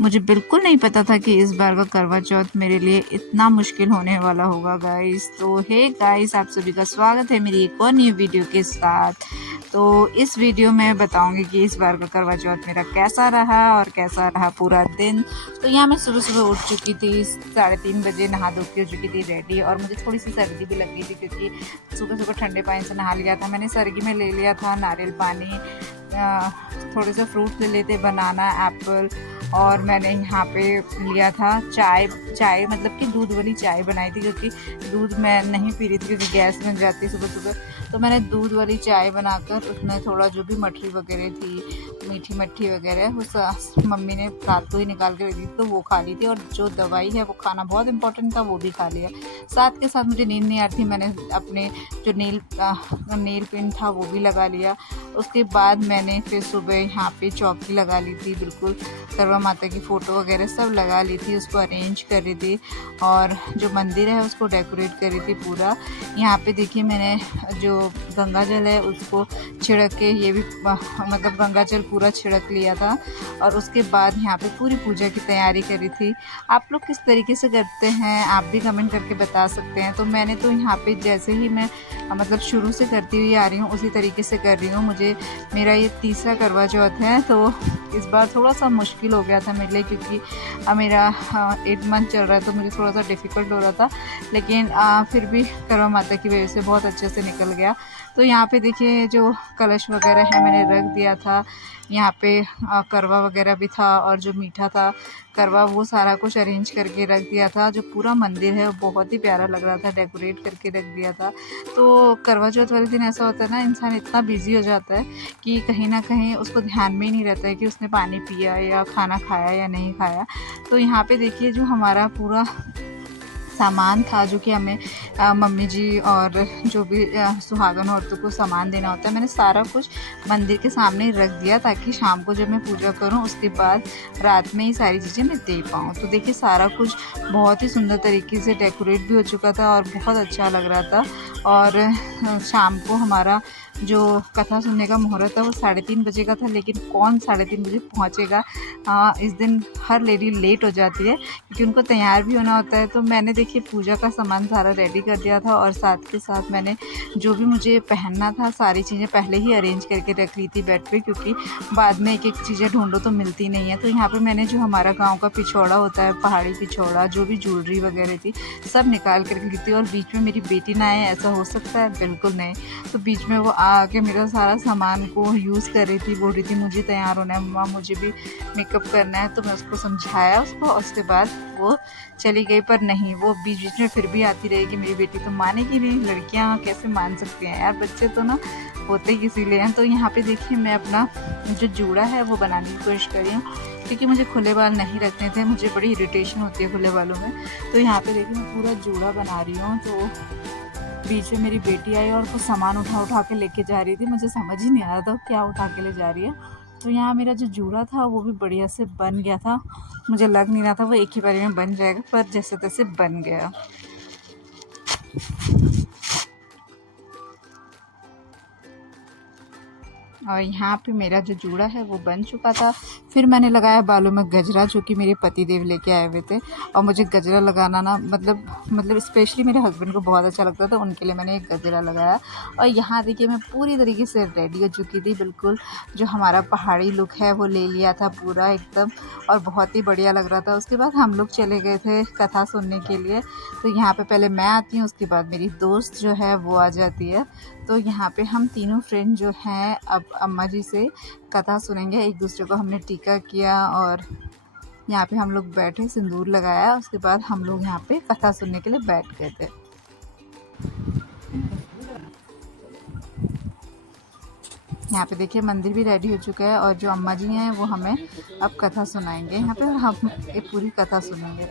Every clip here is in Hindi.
मुझे बिल्कुल नहीं पता था कि इस बार का करवा चौथ मेरे लिए इतना मुश्किल होने वाला होगा गाइस। तो हे गाइस, आप सभी का स्वागत है मेरी एक और न्यू वीडियो के साथ। तो इस वीडियो में बताऊंगी कि इस बार का करवा चौथ मेरा कैसा रहा और कैसा रहा पूरा दिन। तो यहाँ मैं सुबह सुबह उठ चुकी थी, 3:30 बजे नहा धो के हो चुकी थी रेडी, और मुझे थोड़ी सी सर्दी भी लग रही थी क्योंकि सुबह सुबह ठंडे पानी से नहा लिया था मैंने। सर्गी में ले लिया था नारियल पानी, थोड़े से फ्रूट ले लेते, बनाना, एप्पल, और मैंने यहाँ पे लिया था चाय मतलब कि दूध वाली चाय बनाई थी क्योंकि दूध मैं नहीं पी रही थी क्योंकि गैस बन जाती है सुबह सुबह। तो मैंने दूध वाली चाय बनाकर उसमें थोड़ा जो भी मठरी वगैरह थी, मीठी मट्ठी वगैरह, उस मम्मी ने रात को ही निकाल के दी थी तो वो खा ली थी। और जो दवाई है वो खाना बहुत इंपॉर्टेंट था, वो भी खा लिया। साथ के साथ मुझे नींद नहीं आ रही थी, मैंने अपने जो नेल पेंट था वो भी लगा लिया। उसके बाद मैंने फिर सुबह यहाँ पे चौकी लगा ली थी, बिल्कुल करवा माता की फ़ोटो वगैरह सब लगा ली थी, उसको अरेंज कर रही थी, और जो मंदिर है उसको डेकोरेट कर रही थी पूरा। यहाँ पे देखिए मैंने जो गंगा जल है उसको छिड़क के, ये भी मतलब गंगा जल पूरा छिड़क लिया था, और उसके बाद यहाँ पे पूरी पूजा की तैयारी करी थी। आप लोग किस तरीके से करते हैं आप भी कमेंट करके बता सकते हैं। तो मैंने तो यहाँ पे जैसे ही मैं मतलब शुरू से करती हुई आ रही हूँ उसी तरीके से कर रही हूँ। मेरा ये तीसरा करवा चौथ है, तो इस बार थोड़ा सा मुश्किल हो गया था मेरे लिए क्योंकि मेरा 8 मंथ चल रहा है, तो मुझे थोड़ा सा डिफ़िकल्ट हो रहा था, लेकिन फिर भी करवा माता की वजह से बहुत अच्छे से निकल गया। तो यहाँ पे देखिए जो कलश वगैरह है मैंने रख दिया था, यहाँ पे करवा वगैरह भी था, और जो मीठा था करवा वो सारा कुछ अरेंज करके रख दिया था। जो पूरा मंदिर है वो बहुत ही प्यारा लग रहा था, डेकोरेट करके रख दिया था। तो करवा चौथ वाले दिन ऐसा होता है ना, इंसान इतना बिजी हो जाता है कि कहीं ना कहीं उसको ध्यान में ही नहीं रहता है कि उसने पानी पिया या खाना खाया या नहीं खाया। तो यहाँ पे देखिए जो हमारा पूरा सामान था जो कि हमें मम्मी जी और जो भी सुहागन औरतों को सामान देना होता है, मैंने सारा कुछ मंदिर के सामने रख दिया ताकि शाम को जब मैं पूजा करूं उसके बाद रात में ही सारी चीज़ें मैं दे पाऊँ। तो देखिए सारा कुछ बहुत ही सुंदर तरीके से डेकोरेट भी हो चुका था और बहुत अच्छा लग रहा था। और शाम को हमारा जो कथा सुनने का मुहूर्त था वो 3:30 बजे का था, लेकिन कौन 3:30 बजे पहुँचेगा। इस दिन हर लेडी लेट हो जाती है क्योंकि उनको तैयार भी होना होता है। तो मैंने देखिए पूजा का सामान सारा रेडी कर दिया था, और साथ के साथ मैंने जो भी मुझे पहनना था सारी चीज़ें पहले ही अरेंज करके रख ली थी बेड पे, क्योंकि बाद में एक एक चीज़ें ढूंढो तो मिलती नहीं है। तो यहाँ पे मैंने जो हमारा गांव का पिछौड़ा होता है, पहाड़ी पिछौड़ा, जो भी ज्वेलरी वगैरह थी सब निकाल कर ली थी। और बीच में मेरी बेटी ना आए ऐसा हो सकता है, बिल्कुल नहीं। तो बीच में वो आके मेरा सारा सामान को यूज़ कर रही थी, बोल रही थी मुझे तैयार होना है मम्मा, मुझे भी मेकअप करना है। तो मैं उसको समझाया उसको, और उसके बाद वो चली गई। पर नहीं, वो बीच बीच में फिर भी आती रहेगी। मेरी बेटी तो मानेगी नहीं, लड़कियां कैसे मान सकती हैं यार, बच्चे तो ना होते ही इसीलिए हैं। तो यहाँ पे देखिए मैं अपना जो जूड़ा है वो बनाने की कोशिश कर रही हूँ क्योंकि मुझे खुले बाल नहीं रखने थे, मुझे बड़ी इरिटेशन होती है खुले बालों में। तो यहाँ पे देखिए मैं पूरा जूड़ा बना रही हूँ। तो बीच में मेरी बेटी आई और कुछ सामान उठा उठा के लेके जा रही थी, मुझे समझ ही नहीं आ रहा था क्या उठा के ले जा रही है। तो यहाँ मेरा जो जूड़ा था वो भी बढ़िया से बन गया था, मुझे लग नहीं रहा था वो एक ही बार में बन जाएगा, पर जैसे तैसे बन गया। और यहाँ पे मेरा जो जूड़ा है वो बन चुका था। फिर मैंने लगाया बालों में गजरा, जो कि मेरे पति देव लेके आए हुए थे, और मुझे गजरा लगाना ना मतलब स्पेशली मेरे हस्बैंड को बहुत अच्छा लगता था, उनके लिए मैंने एक गजरा लगाया। और यहाँ देखिए मैं पूरी तरीके से रेडी हो चुकी थी, बिल्कुल जो हमारा पहाड़ी लुक है वो ले लिया था पूरा एकदम, और बहुत ही बढ़िया लग रहा था। उसके बाद हम लोग चले गए थे कथा सुनने के लिए। तो यहाँ पे पहले मैं आती हूँ, उसके बाद मेरी दोस्त जो है वो आ जाती है। तो यहाँ पे हम तीनों फ्रेंड जो हैं अब अम्मा जी से कथा सुनेंगे। एक दूसरे को हमने टीका किया और यहाँ पे हम लोग बैठे, सिंदूर लगाया, उसके बाद हम लोग यहाँ पे कथा सुनने के लिए बैठ गए थे। यहाँ पे देखिए मंदिर भी रेडी हो चुका है, और जो अम्मा जी हैं वो हमें अब कथा सुनाएंगे। यहाँ पे हम एक पूरी कथा सुनेंगे।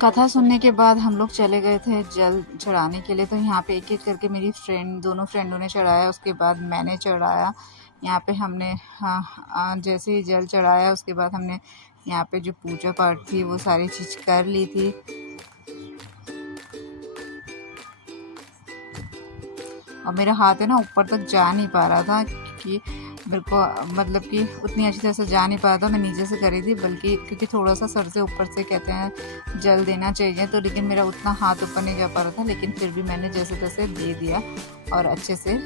कथा सुनने के बाद हम लोग चले गए थे जल चढ़ाने के लिए। तो यहाँ पे एक एक करके मेरी दोनों फ्रेंडों ने चढ़ाया, उसके बाद मैंने चढ़ाया। यहाँ पे हमने जैसे ही जल चढ़ाया उसके बाद हमने यहाँ पे जो पूजा पाठ थी वो सारी चीज़ कर ली थी। और मेरा हाथ है ना ऊपर तक जा नहीं पा रहा था, क्योंकि मेरे को मतलब कि उतनी अच्छी तरह से जा नहीं पाया था। मैं नीचे से करी थी, बल्कि क्योंकि थोड़ा सा सर से ऊपर से कहते हैं जल देना चाहिए, तो लेकिन मेरा उतना हाथ ऊपर नहीं जा पा रहा था। लेकिन फिर भी मैंने जैसे तैसे दे दिया और अच्छे से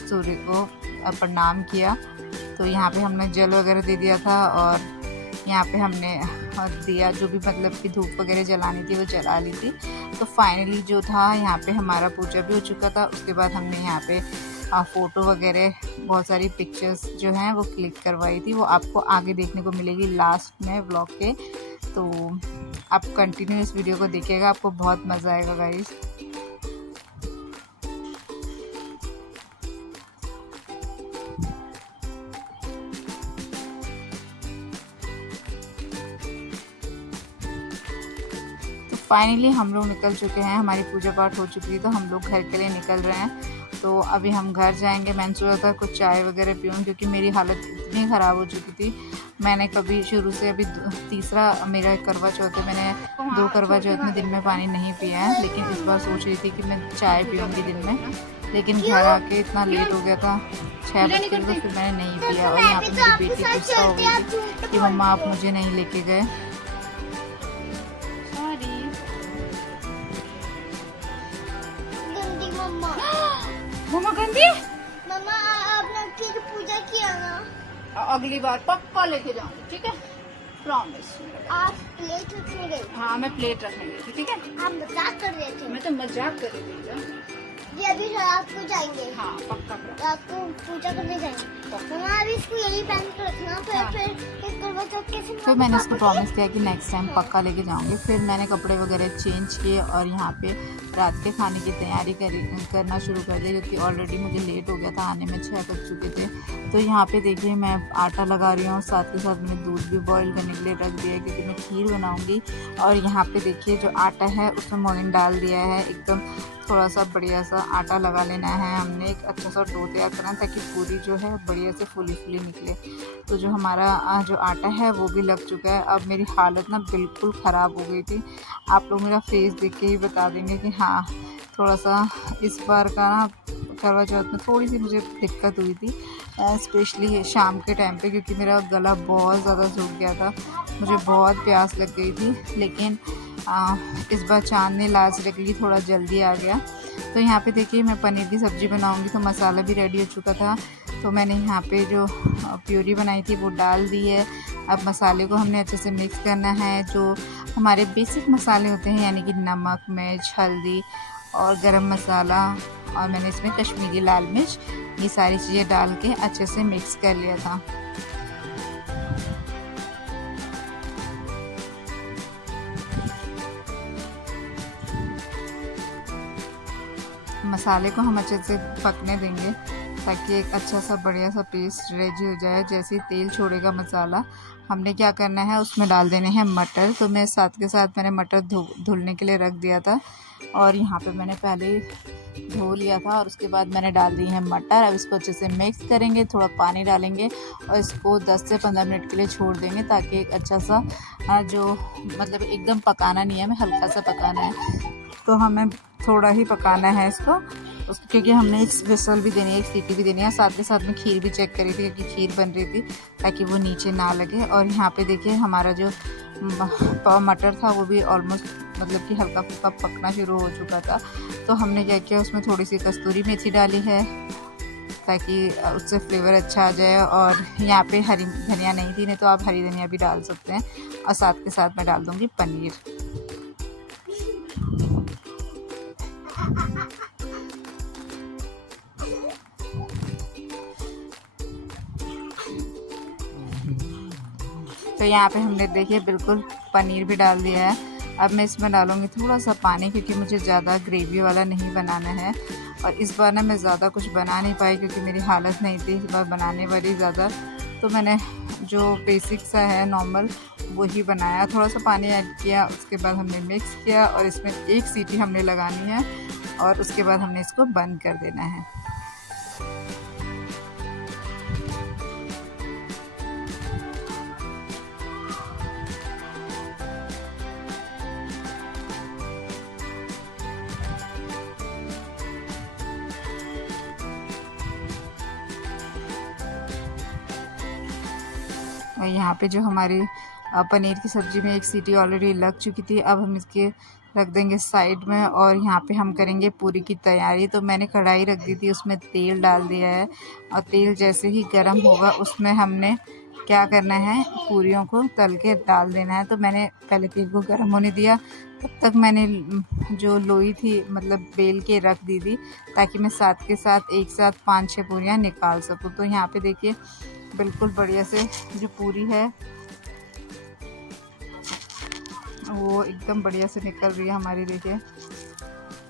सूर्य को प्रणाम किया। तो यहाँ पे हमने जल वगैरह दे दिया था और यहाँ पे हमने दिया जो भी मतलब कि धूप वगैरह जलानी थी वो जला ली थी। तो फाइनली जो था यहाँ पे हमारा पूजा भी हो चुका था। उसके बाद हमने यहाँ पे फ़ोटो वगैरह बहुत सारी पिक्चर्स जो हैं वो क्लिक करवाई थी। वो आपको आगे देखने को मिलेगी लास्ट में व्लॉग के। तो आप कंटिन्यू इस वीडियो को देखिएगा, आपको बहुत मज़ा आएगा गाइस। फाइनली हम लोग निकल चुके हैं, हमारी पूजा पाठ हो चुकी है, तो हम लोग घर के लिए निकल रहे हैं। तो अभी हम घर जाएंगे। मैंने सोचा था कुछ चाय वगैरह पीऊँ, क्योंकि मेरी हालत इतनी ख़राब हो चुकी थी। मैंने कभी शुरू से अभी तीसरा मेरा करवा चौथ है, मैंने 2 करवा चौथ में दिन में पानी नहीं पिया है। लेकिन इस बार सोच रही थी कि मैं चाय पीऊँगी दिन में, लेकिन घर आके इतना लेट हो गया था 6 बजे, तो फिर मैंने नहीं पिया। और यहाँ पर मेरी बेटी गुस्सा हो गई थी कि मम्मा आप मुझे नहीं लेके गए। मम्मा गंदी, मम्मा आपने फिर पूजा किया ना, अगली बार पक्का लेके जाऊंगी, ठीक है, प्रॉमिस। आप प्लेट रखने गए? हाँ मैं प्लेट रखने गई थी, ठीक है। आप मजाक कर रहे थे? मैं तो मजाक कर रही थी। जी अभी रात को जाएंगे। हाँ पक्का रात को पूजा करने जाएंगे। मम्मा अभी इसको यही पहन के रखना, फिर करवा चौथ कैसे? फिर मैंने उसको प्रॉमिस किया कि नेक्स्ट टाइम पक्का लेके जाऊंगी। फिर मैंने कपड़े वगैरह चेंज किए और यहाँ पे रात के खाने की तैयारी करना शुरू कर दी, क्योंकि ऑलरेडी मुझे लेट हो गया था, आने में 6 बज चुके थे। तो यहाँ पे देखिए मैं आटा लगा रही हूँ, साथ के साथ मैंने दूध भी बॉईल करने के लिए रख दिया है, क्योंकि मैं खीर बनाऊँगी। और यहाँ पे देखिए जो आटा है उसमें मोइन डाल दिया है, एकदम थोड़ा सा बढ़िया सा आटा लगा लेना है। हमने एक अच्छा सा डो तैयार करना ताकि पूरी जो है बढ़िया से फूली फूली निकले। तो जो हमारा जो आटा है वो भी लग चुका है। अब मेरी हालत ना बिल्कुल ख़राब हो गई थी। आप लोग मेरा फेस देख के ही बता देंगे कि हाँ थोड़ा सा इस बार का ना करवा चौथ में थोड़ी सी मुझे दिक्कत हुई थी, स्पेशली शाम के टाइम पे, क्योंकि मेरा गला बहुत ज़्यादा सूख गया था, मुझे बहुत प्यास लग गई थी। लेकिन इस बार चाँद ने लाज रख ली, थोड़ा जल्दी आ गया। तो यहाँ पे देखिए मैं पनीर की सब्ज़ी बनाऊँगी, तो मसाला भी रेडी हो चुका था। तो मैंने यहाँ पे जो प्यूरी बनाई थी वो डाल दी है। अब मसाले को हमने अच्छे से मिक्स करना है। जो हमारे बेसिक मसाले होते हैं, यानी कि नमक, मिर्च, हल्दी और गरम मसाला, और मैंने इसमें कश्मीरी लाल मिर्च, ये सारी चीज़ें डाल के अच्छे से मिक्स कर लिया था। मसाले को हम अच्छे से पकने देंगे ताकि एक अच्छा सा बढ़िया सा पेस्ट रेडी हो जाए। जैसे ही तेल छोड़ेगा मसाला, हमने क्या करना है उसमें डाल देने हैं मटर। तो मैं साथ के साथ मैंने मटर धुलने के लिए रख दिया था, और यहाँ पे मैंने पहले ही धो लिया था। और उसके बाद मैंने डाल दी है मटर। अब इसको अच्छे से मिक्स करेंगे, थोड़ा पानी डालेंगे और इसको 10 से 15 मिनट के लिए छोड़ देंगे, ताकि एक अच्छा सा जो मतलब एकदम पकाना नहीं है, हमें हल्का सा पकाना है। तो हमें थोड़ा ही पकाना है इसको, क्योंकि हमने एक विसल भी देनी है, एक सीटी भी देनी है। साथ के साथ में खीर भी चेक करी थी, क्योंकि खीर बन रही थी ताकि वो नीचे ना लगे। और यहाँ पे देखिए हमारा जो मटर था वो भी ऑलमोस्ट मतलब कि हल्का फुल्का पकना शुरू हो चुका था। तो हमने क्या किया, उसमें थोड़ी सी कस्तूरी मेथी डाली है ताकि उससे फ्लेवर अच्छा आ जाए। और यहाँ पे हरी धनिया नहीं थी, नहीं तो आप हरी धनिया भी डाल सकते हैं। और साथ के साथ मैं डाल दूँगी पनीर। तो यहाँ पे हमने देखिए बिल्कुल पनीर भी डाल दिया है। अब मैं इसमें डालूँगी थोड़ा सा पानी, क्योंकि मुझे ज़्यादा ग्रेवी वाला नहीं बनाना है। और इस बार ना मैं ज़्यादा कुछ बना नहीं पाई, क्योंकि मेरी हालत नहीं थी इस बार बनाने वाली ज़्यादा। तो मैंने जो बेसिक सा है नॉर्मल वही बनाया। थोड़ा सा पानी ऐड किया, उसके बाद हमने मिक्स किया और इसमें एक सीटी हमने लगानी है और उसके बाद हमने इसको बंद कर देना है। और यहाँ पे जो हमारी पनीर की सब्ज़ी में एक सीटी ऑलरेडी लग चुकी थी, अब हम इसके रख देंगे साइड में और यहाँ पे हम करेंगे पूरी की तैयारी। तो मैंने कढ़ाई रख दी थी, उसमें तेल डाल दिया है और तेल जैसे ही गर्म होगा उसमें हमने क्या करना है, पूरियों को तल के डाल देना है। तो मैंने पहले तेल को गर्म होने दिया, तब तक मैंने जो लोई थी मतलब बेल के रख दी थी ताकि मैं साथ के साथ एक साथ 5-6 पूरियाँ निकाल सकूँ। तो यहाँ पे देखिए बिल्कुल बढ़िया से जो पूरी है वो एकदम बढ़िया से निकल रही है हमारी। देखिए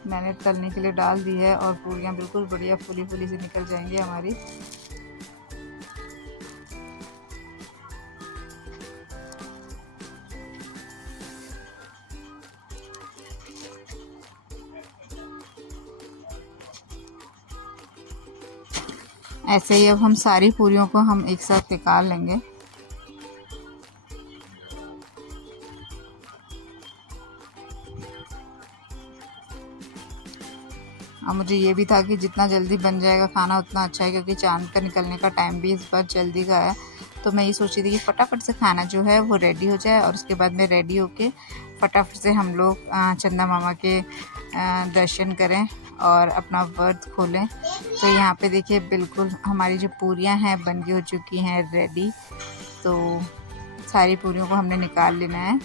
मैंने तलने के लिए डाल दी है और पूरियाँ बिल्कुल बढ़िया फुली फुली से निकल जाएंगी हमारी। ऐसे ही अब हम सारी पूरियों को हम एक साथ निकाल लेंगे। और मुझे ये भी था कि जितना जल्दी बन जाएगा खाना उतना अच्छा है, क्योंकि चांद का निकलने का टाइम भी इस बार जल्दी का है। तो मैं ये सोची थी कि फटाफट से खाना जो है वो रेडी हो जाए और उसके बाद में रेडी होके फटाफट से हम लोग चंदा मामा के दर्शन करें और अपना व्रत खोलें। तो यहाँ पे देखिए बिल्कुल हमारी जो पूरियाँ हैं बन के हो चुकी हैं रेडी। तो सारी पूरियों को हमने निकाल लेना है।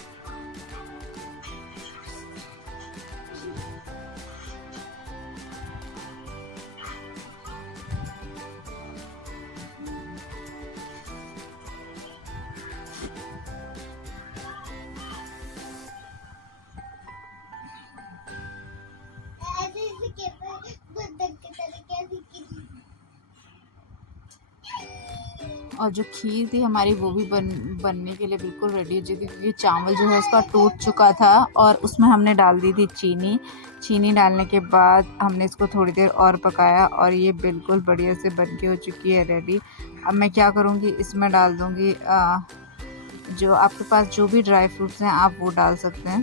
और जो खीर थी हमारी वो भी बनने के लिए बिल्कुल रेडी हो चुकी, क्योंकि चावल जो है उसका टूट चुका था और उसमें हमने डाल दी थी चीनी डालने के बाद हमने इसको थोड़ी देर और पकाया और ये बिल्कुल बढ़िया से बन के हो चुकी है रेडी। अब मैं क्या करूँगी, इसमें डाल दूँगी जो आपके पास जो भी ड्राई फ्रूट्स हैं आप वो डाल सकते हैं।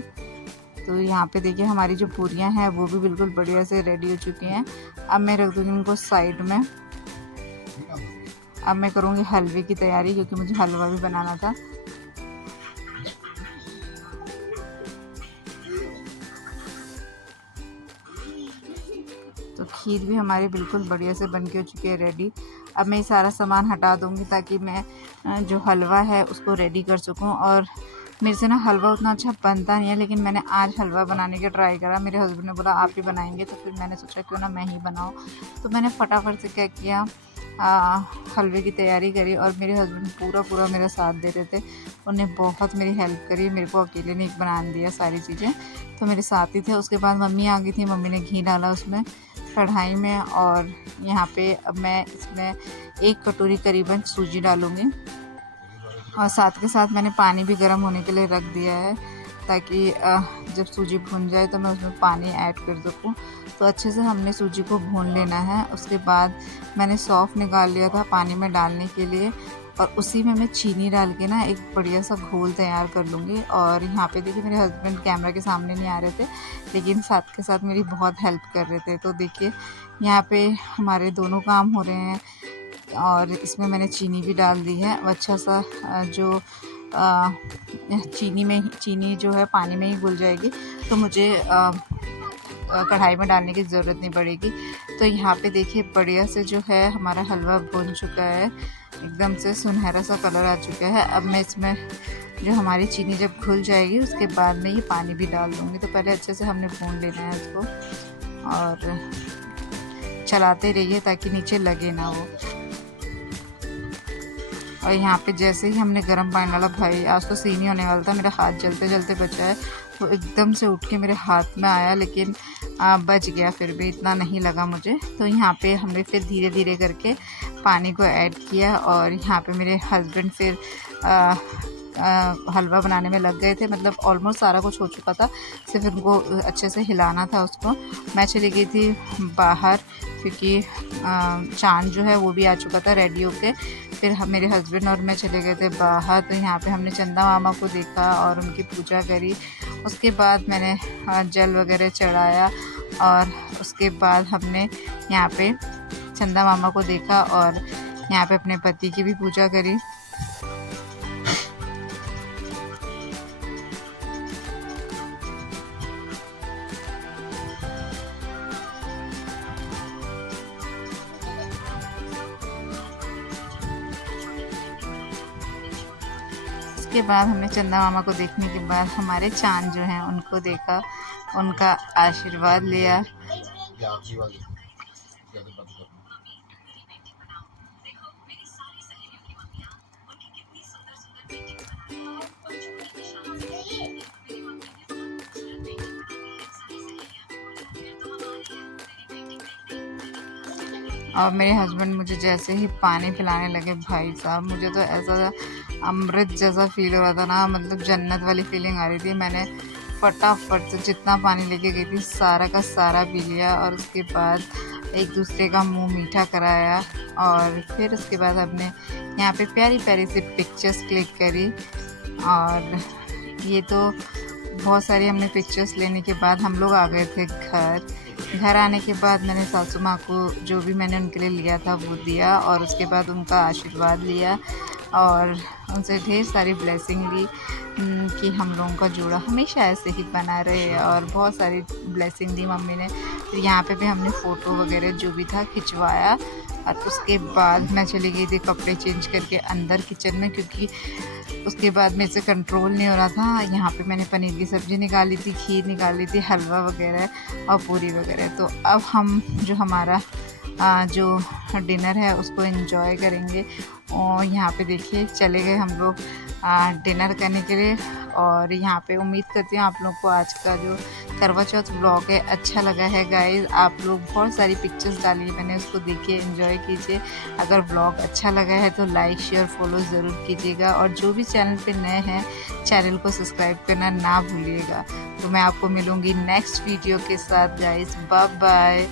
तो यहाँ पे देखिए हमारी जो पूरियाँ हैं वो भी बिल्कुल बढ़िया से रेडी हो चुकी हैं। अब मैं रख दूँगी उनको साइड में। अब मैं करूँगी हलवे की तैयारी, क्योंकि मुझे हलवा भी बनाना था। तो खीर भी हमारी बिल्कुल बढ़िया से बन के हो चुकी है रेडी। अब मैं ये सारा सामान हटा दूँगी ताकि मैं जो हलवा है उसको रेडी कर सकूँ। और मेरे से ना हलवा उतना अच्छा बनता नहीं है, लेकिन मैंने आज हलवा बनाने का ट्राई करा। मेरे हस्बैंड ने बोला आप ही बनाएंगे, तो फिर मैंने सोचा क्यों ना मैं ही बनाऊँ। तो मैंने फटाफट से क्या किया, हलवे की तैयारी करी और मेरे हस्बैंड पूरा मेरा साथ दे रहे थे। उन्हें बहुत मेरी हेल्प करी, मेरे को अकेले ने एक बना दिया सारी चीज़ें, तो मेरे साथ ही थे। उसके बाद मम्मी आ गई थी, मम्मी ने घी डाला उसमें कढ़ाई में और यहाँ पे अब मैं इसमें 1 कटोरी करीबन सूजी डालूँगी और साथ के साथ मैंने पानी भी गर्म होने के लिए रख दिया है ताकि जब सूजी भून जाए तो मैं उसमें पानी ऐड कर सकूँ। तो अच्छे से हमने सूजी को भून लेना है। उसके बाद मैंने सौंफ निकाल लिया था पानी में डालने के लिए और उसी में मैं चीनी डाल के ना एक बढ़िया सा घोल तैयार कर लूँगी। और यहाँ पे देखिए मेरे हस्बैंड कैमरा के सामने नहीं आ रहे थे, लेकिन साथ के साथ मेरी बहुत हेल्प कर रहे थे। तो देखिए यहाँ पे हमारे दोनों काम हो रहे हैं और इसमें मैंने चीनी भी डाल दी है। अच्छा सा जो चीनी जो है पानी में ही घुल जाएगी, तो मुझे कढ़ाई में डालने की ज़रूरत नहीं पड़ेगी। तो यहाँ पे देखिए बढ़िया से जो है हमारा हलवा भुन चुका है, एकदम से सुनहरा सा कलर आ चुका है। अब मैं इसमें जो हमारी चीनी जब घुल जाएगी उसके बाद में ये पानी भी डाल दूँगी। तो पहले अच्छे से हमने भून लेना है इसको और चलाते रहिए ताकि नीचे लगे ना वो। और यहाँ पे जैसे ही हमने गर्म पानी डाला, भाई आज तो सीन ही होने वाला था, मेरा हाथ जलते जलते बचा है। वो एकदम से उठ के मेरे हाथ में आया, लेकिन बच गया, फिर भी इतना नहीं लगा मुझे। तो यहाँ पे हमने फिर धीरे धीरे करके पानी को ऐड किया और यहाँ पे मेरे हस्बैंड फिर हलवा बनाने में लग गए थे, मतलब ऑलमोस्ट सारा कुछ हो चुका था, सिर्फ उनको अच्छे से हिलाना था उसको। मैं चली गई थी बाहर क्योंकि चाँद जो है वो भी आ चुका था रेडी होके। फिर हम मेरे हस्बैंड और मैं चले गए थे बाहर, तो यहाँ पे हमने चंदा मामा को देखा और उनकी पूजा करी। उसके बाद मैंने जल वगैरह चढ़ाया और उसके बाद हमने यहाँ पे चंदा मामा को देखा और यहाँ पे अपने पति की भी पूजा करी। उसके बाद हमने चंदा मामा को देखने के बाद हमारे चाँद जो हैं उनको देखा, उनका आशीर्वाद लिया। और मेरे हस्बैंड मुझे जैसे ही पानी पिलाने लगे, भाई साहब मुझे तो ऐसा अमृत जैसा फील हो रहा था ना, मतलब जन्नत वाली फीलिंग आ रही थी। मैंने फटाफट से जितना पानी लेके गई थी सारा का सारा पी लिया और उसके बाद एक दूसरे का मुंह मीठा कराया और फिर उसके बाद हमने यहाँ पे प्यारी प्यारी सी पिक्चर्स क्लिक करी। और ये तो बहुत सारी हमने पिक्चर्स लेने के बाद हम लोग आ गए थे घर आने के बाद मैंने सासू माँ को जो भी मैंने उनके लिए लिया था वो दिया और उसके बाद उनका आशीर्वाद लिया और उनसे ढेर सारी ब्लेसिंग ली कि हम लोगों का जोड़ा हमेशा ऐसे ही बना रहे। और बहुत सारी ब्लेसिंग दी मम्मी ने। फिर यहाँ पे भी हमने फ़ोटो वगैरह जो भी था खिंचवाया और उसके बाद मैं चली गई थी कपड़े चेंज करके अंदर किचन में, क्योंकि उसके बाद मेरे से कंट्रोल नहीं हो रहा था। यहाँ पे मैंने पनीर की सब्ज़ी निकाली थी, खीर निकाली थी, हलवा वगैरह और पूरी वगैरह। तो अब हम जो हमारा जो डिनर है उसको एंजॉय करेंगे। और यहाँ पे देखिए चले गए हम लोग डिनर करने के लिए। और यहाँ पे उम्मीद करती हूँ आप लोग को आज का जो करवा चौथ ब्लॉग है अच्छा लगा है गाइस। आप लोग बहुत सारी पिक्चर्स डाली है मैंने, उसको देखिए एंजॉय कीजिए। अगर ब्लॉग अच्छा लगा है तो लाइक शेयर फॉलो ज़रूर कीजिएगा और जो भी चैनल पे नए हैं चैनल को सब्सक्राइब करना ना भूलिएगा। तो मैं आपको मिलूँगी नेक्स्ट वीडियो के साथ गाइस। Bye bye.